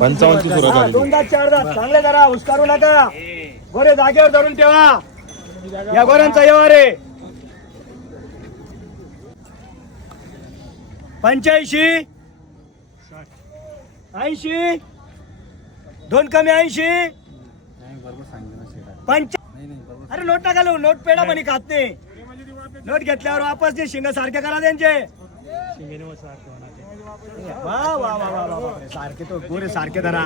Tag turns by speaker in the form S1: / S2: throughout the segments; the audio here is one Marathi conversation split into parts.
S1: पंचावन्नची सुरुवात
S2: हा,
S1: झाली
S2: दोनदा चारदा. चांगले जरा हुसकारू नका. गोरे जागेवर धरून ठेवा. या गोऱ्यांचा येवा रे पंच्याऐंशी. ऐंशी. दोन कमी ऐंशी. पंच अरे नोट नका लू नोट पेडा म्हणे खात नाही. नोट घेतल्यावर वापस ते शिंग सारखे करा त्यांचे. वा वा वा वा वा सारखे तो गोरे सारखे धरा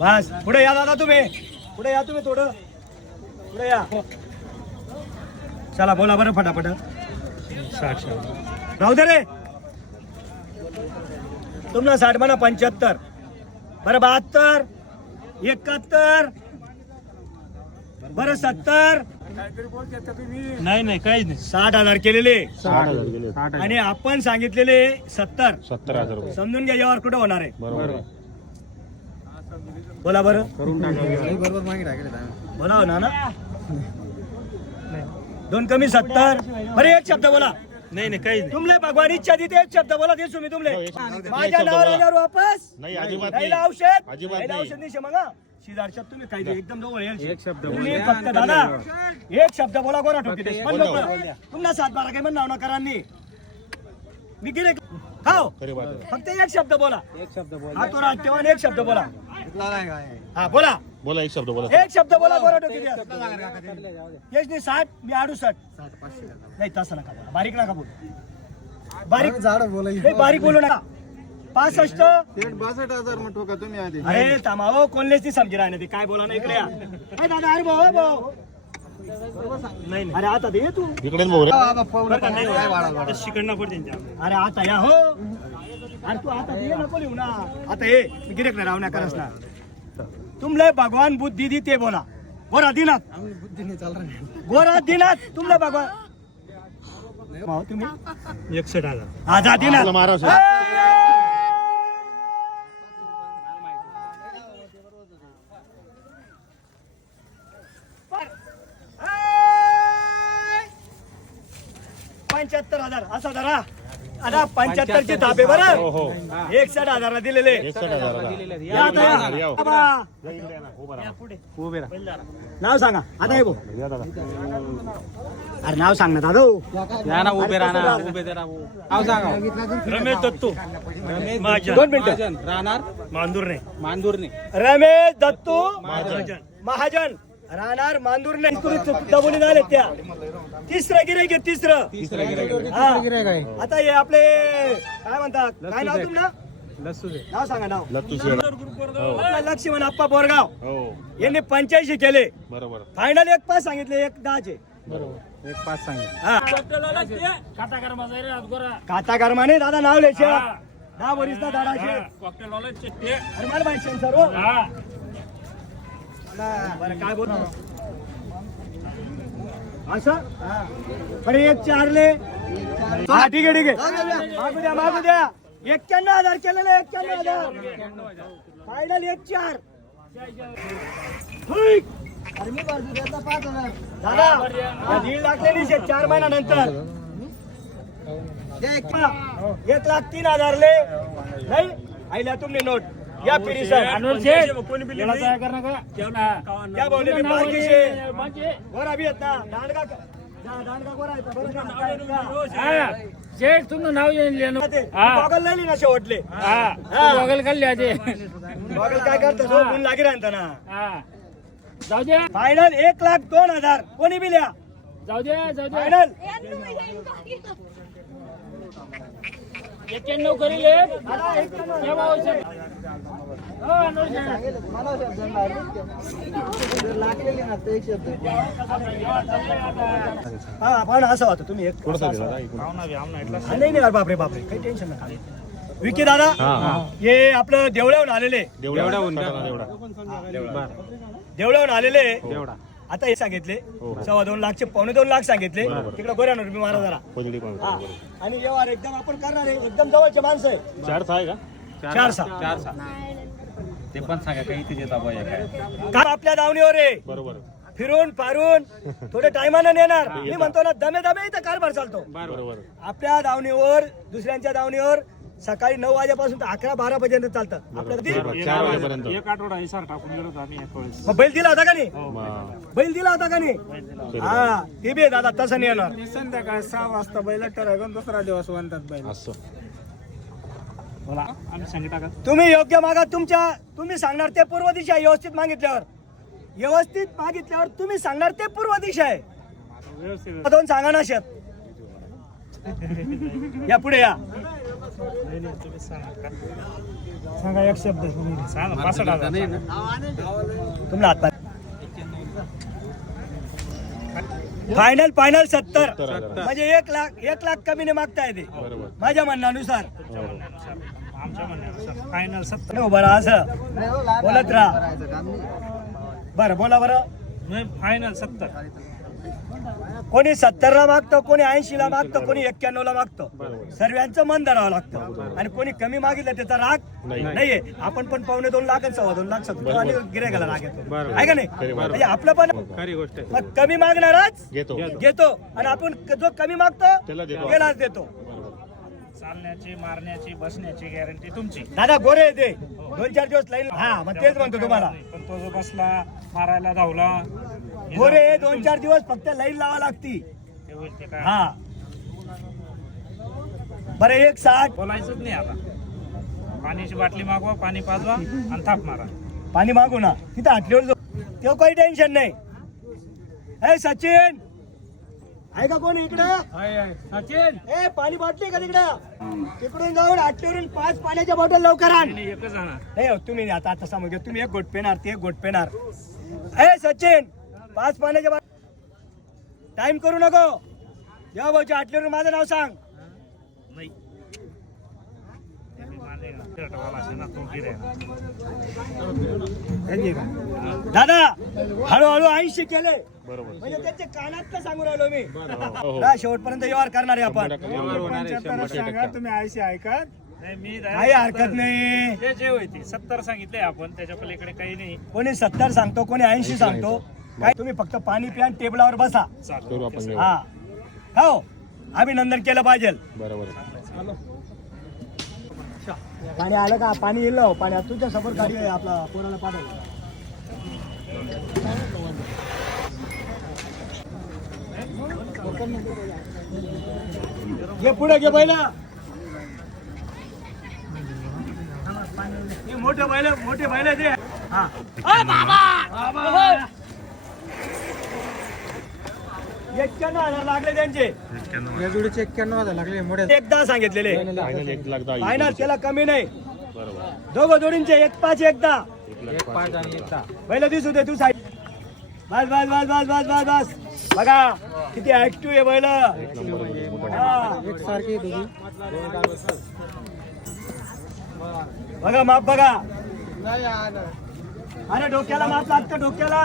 S2: बस पुढे या दादा तुम्ही पुढे या तुम्ही थोडं पुढे या चला बोला बरं फटाफट राहू दे रे तुम्हाला साठ म्हणा पंच्याहत्तर बरं बहात्तर एकाहत्तर बरं सत्तर
S3: नाही नाही काहीच नाही.
S2: साठ हजार केलेले.
S1: साठ हजार गेले
S2: आणि आपण सांगितलेले सत्तर.
S1: सत्तर हजार रुपये.
S2: समजून घ्या यावर कुठं होणार आहे.
S1: बरोबर. आहे.
S2: बोला बरं.
S4: बरोबर मागे टाकले
S2: बोला हो ना ना दोन कमी सत्तर. बरे एक शब्द बोला.
S3: नाही नाही काहीच नाही.
S2: तुमले भगवान इच्छा देते एक शब्द बोला देसू मी तुमले. माझ्या नावावर. आल्यावर वापस.
S1: नाही अजिबात
S2: नाही
S1: नाही.
S2: औषध
S1: अजिबात
S2: नाही
S1: नाही.
S2: औषध नाही मगा शिजारच्यात तुम्ही काही नाही, एकदम जवळ येईल.
S4: एक शब्द
S2: तुम्ही
S4: बोलूया.
S2: फक्त दादा एक शब्द बोला गोरा ठोकी
S1: बोला.
S2: लोकं, तुम्हाला सात बारा काही म्हणणार ना करांनी मी गिरे खाओ.
S1: आहे.
S2: फक्त एक शब्द बोला.
S4: एक शब्द बोल
S2: हा तो राज ठेवा आणि एक शब्द बोला.
S4: काय?
S2: हा बोला.
S1: बोला एक शब्द बोला.
S2: एक शब्द बोला गोरा ठोकी द्या यश नाही साठ मी अडुसठ नाही तसं नका बोला. बारीक नका बोलू. बारीक
S4: झाड
S2: नाही बारीक बोलू नका. पासष्ट?
S4: एक बासष्ट हजार मग ठोका तुम्ही आधी?
S2: अरे थांबा हो कोणलेच नाही समजी राहिले ते. काय बोला ना इकडे या. ए दादा अरे भाऊ भाऊ.
S3: नाही
S2: अरे आता दे तू.
S1: इकडे रे
S3: का नाही पडते
S2: अरे आता या हो. अरे तू आता दे नको लिहू ना. आता ये मी गिरेक नाही राहण्या करस ना. तुमले भगवान बुद्धी दी ते बोला. गोरा दिनात.
S4: बुद्धीने चाल रहा
S2: गोरा दिनात तुमले भगवान. भाऊ, तुम्ही?
S3: एकसठ हजार.
S2: आजा दिनात
S1: आपला महाराष्ट्र
S2: पंच्याहत्तर हजार. असा धरा. आता पंच्याहत्तरचे ताबे
S1: हो
S2: बरं.
S1: हो
S2: एकसठ हजारला दिलेले.
S1: एकसठ हजार
S2: या आता या.
S1: या.
S2: बाबा.
S4: उभे राहा.
S2: नाव सांगा. आता ये भाऊ
S1: या दादा.
S2: अरे नाव सांग ना दादा. हो.
S4: या ना उभे राहा ना उभे राहा नाव सांगा.
S3: रमेश दत्तू. महाजन.
S2: दोन मिनिटं.
S4: महाजन राहणार.
S3: मांदूरने.
S4: मांदूरने.
S2: रमेश दत्तू.
S3: महाजन.
S2: महाजन. राहणार मांदूरने दबोनी झाले त्या. तिसरं गिरे घे तिसरं.
S4: तिसरा गिरायक
S2: हा.
S4: काय
S2: आता हे आपले काय म्हणतात? काय नाव
S4: दे
S2: नाव सांगा नाव. आपला लक्ष्मण आप्पा बोरगाव.
S1: हो.
S2: यांनी पंच्याऐंशी केले.
S1: बरोबर.
S2: फायनल एक पाच सांगितले एक दहाचे.
S4: बरोबर. एक पाच सांगितलं.
S2: हा. काता कर्माने दादा नाव लिहायचे दहा वरीस ना दादाचे अरे मला माहिती आहे सर हो. बरं काय बोल असं? बरं एक चारले. हा ठीक आहे ठीक आहे. मागू द्या मागू द्या. एक्क्याण्णव हजार केलेले एक्क्याण्णव हजार. फायनल एक चार. अरे मी बाजू देतला पाच हजार. दादा या दीड लाख शे चार महिन्यानंतर. एक. लाख तीन हजार ले नाही आईला तुमने नोट. या पिढी सर क्या बोले मी? बाकीचे गोरा भी आहेत ना. दांडगा दा- दांडगा गोरा आहेत ना, बरोबर ना?
S5: शेठ तुमचं नाव येईल
S2: ते गॉगल नाही शेवटले.
S5: आधी.
S2: गॉगल काय करतो सो गुण लागी राहता ना
S5: जाऊ द्या.
S2: फायनल एक लाख दोन हजार. कोणी बी लिहा
S5: जाऊ द्या जाऊ द्या.
S2: फायनल
S5: एक्क्याण्णव करील एक. भाऊ शेठ. हो.
S2: हा पण असं होतं तुम्ही एक. हा, नाही नाही अरे बापरे बापरे काही टेन्शन नका. विकी दादा हे आपलं देवळाहून आलेले.
S1: देवढा
S2: देवळाहून. आलेले. आता हे सांगितले सव्वा दोन लाखचे पावणे दोन लाख सांगितले. तिकडे गोऱ्यावर मी मारा जरा. हा. आणि व्यवहार एकदम आपण करणार आहे एकदम जवळचे माणसं आहे
S1: चार सहा आहे का?
S2: चार सहा.
S4: चार सहा. ते पण सांगा काही इथे देता बाया काय?
S2: आपल्या दावणीवर आहे.
S1: बरोबर.
S2: फिरून फारून थोडे टायमानं नेणार. मी म्हणतो ना दमे दमे इथं कारभार चालतो.
S1: बरोबर.
S2: आपल्या दावणीवर दुसऱ्यांच्या दावणीवर सकाळी नऊ वाजेपासून तर अकरा बारा पर्यंत चालतं. आपल्याला दिल?
S1: बरोबर. चार वाजेपर्यंत
S3: एक आठवडा हिसार टाकून गेलो होतो आम्ही एक वेळेस.
S2: मग बैल दिला होता का नाही? बैल दिला होता का नाही? हा ते बी दादा तसं नाही येणार
S4: संध्याकाळी सहा वाजता बैल ठरवून दुसरा दिवस म्हणतात बैल.
S1: असं.
S3: बोला. आम्ही
S2: तुम्ही योग्य मागा तुमच्या तुम्ही सांगणार ते पूर्व दिशा आहे, व्यवस्थित मागितल्यावर. व्यवस्थित मागितल्यावर तुम्ही सांगणार ते पूर्व दिशा आहे.
S3: व्यवस्थित.
S2: दोन सांगा ना शेत. या पुढे या.
S3: तुम्ही सांगा
S2: सांगा एक शब्द.
S3: सांगा पासष्ट हजार.
S2: तुम्हाला हात फायनल फायनल सत्तर. म्हणजे एक लाख एक लाख कमी नाही मागता येते
S1: बरोबर.
S2: माझ्या म्हणण्यानुसार.
S3: फायनल सत्तर.
S2: उभं राहा असं. बोलत राहा. बरं बोला बरं.
S3: फायनल सत्तर.
S2: कोणी सत्तरला मागतो कोणी ऐंशी ला मागतो कोणी एक्क्याण्णव ला मागतो. सर्वांचं मन धरावं लागतं. आणि कोणी कमी मागितलं त्याचा राग
S1: नाही.
S2: नाहीये. आपण पण पावणे दोन लाख सव्वा दोन लाख सांगतो आणि गिरायकाला राग येतो. आहे का नाही. म्हणजे आपलं पण
S1: खरी गोष्ट आहे.
S2: मग कमी मागणारच
S1: घेतो.
S2: घेतो. आणि आपण जो कमी मागतो. त्यालाच देतो.
S3: चालण्याची मारण्याची बसण्याची गॅरंटी तुमची.
S2: दादा गोरे येते दोन चार दिवस लाईन हा मग तेच म्हणतो तुम्हाला.
S3: पण तो जो बसला मारायला धावला हे
S2: गोरे दोन चार दिवस फक्त लाईन लावा लागती.
S3: ते होईल ते काय?
S2: हा. बरं एक साठ.
S3: बोलायचंच नाही आता. पाण्याची बाटली मागवा पाणी पाजवा आणि थाप मारा.
S2: पाणी मागू ना. तिथं हाटलीवर जाऊ. तेव्हा काही टेन्शन नाही. ए सचिन! आहे का कोण इकडं? सचिन! ए पाणी बाटली का तिकडं? तिकडून जाऊन हाटलीवरून पाच पाण्याच्या बॉटल लवकर आण.
S3: नाही, एकच आणा.
S2: नाही हो, तुम्ही आता आता समज तुम्ही एक गोट पेणार ते एक गोट पेणार. ए सचिन! पाच पाण्याच्या बॉटल टाइम करू नको. या भाऊच्या हाटलीवरून माझं नाव सांग.
S3: नाही.
S2: दादा हळूहळू ऐंशी केले. म्हणजे त्याचे कानात सांगू राहिलो मी.
S1: हो.
S2: हा, शेवटपर्यंत व्यवहार करणार आहे आपण.
S4: सांगा. तुम्ही ऐंशी ऐकत.
S3: नाही, मी
S2: काही हरकत नाही.
S3: ते जे होते सत्तर सांगितले आपण त्याच्या पलीकडे काही नाही.
S2: कोणी सत्तर सांगतो कोणी ऐंशी सांगतो. काय तुम्ही फक्त पाणी प्या आणि टेबलावर बसा.
S3: चालू
S1: आपण.
S2: हा. हो अभिनंदन केलं पाहिजे.
S1: बरोबर आहे.
S2: पाणी आलं का पाणी येईल हो, पाणी तुझ्या समोर गाडी आहे आपला पोराला पाठव घे पुढे घे बैला. हे मोठे बैल मोठे बैल ते हा. एक्क्याण्णव हजार लागले त्यांचे.
S4: या जोडीचे एक्क्याण्णव हजार लागले मोठ्या
S2: एकदा सांगितलेले.
S1: एक लाख दहा
S2: फायनल त्याला कमी नाही.
S1: बरोबर.
S2: दोघं जोडींचे एक पाच एकदा
S1: एक पाच
S2: पहिलं दिसू दे तू साईड बस बस बस बस बस बस बस. बघा किती ऍक्टिव्ह आहे बैल. बघा माप बघा. अरे डोक्याला माप लागतं डोक्याला.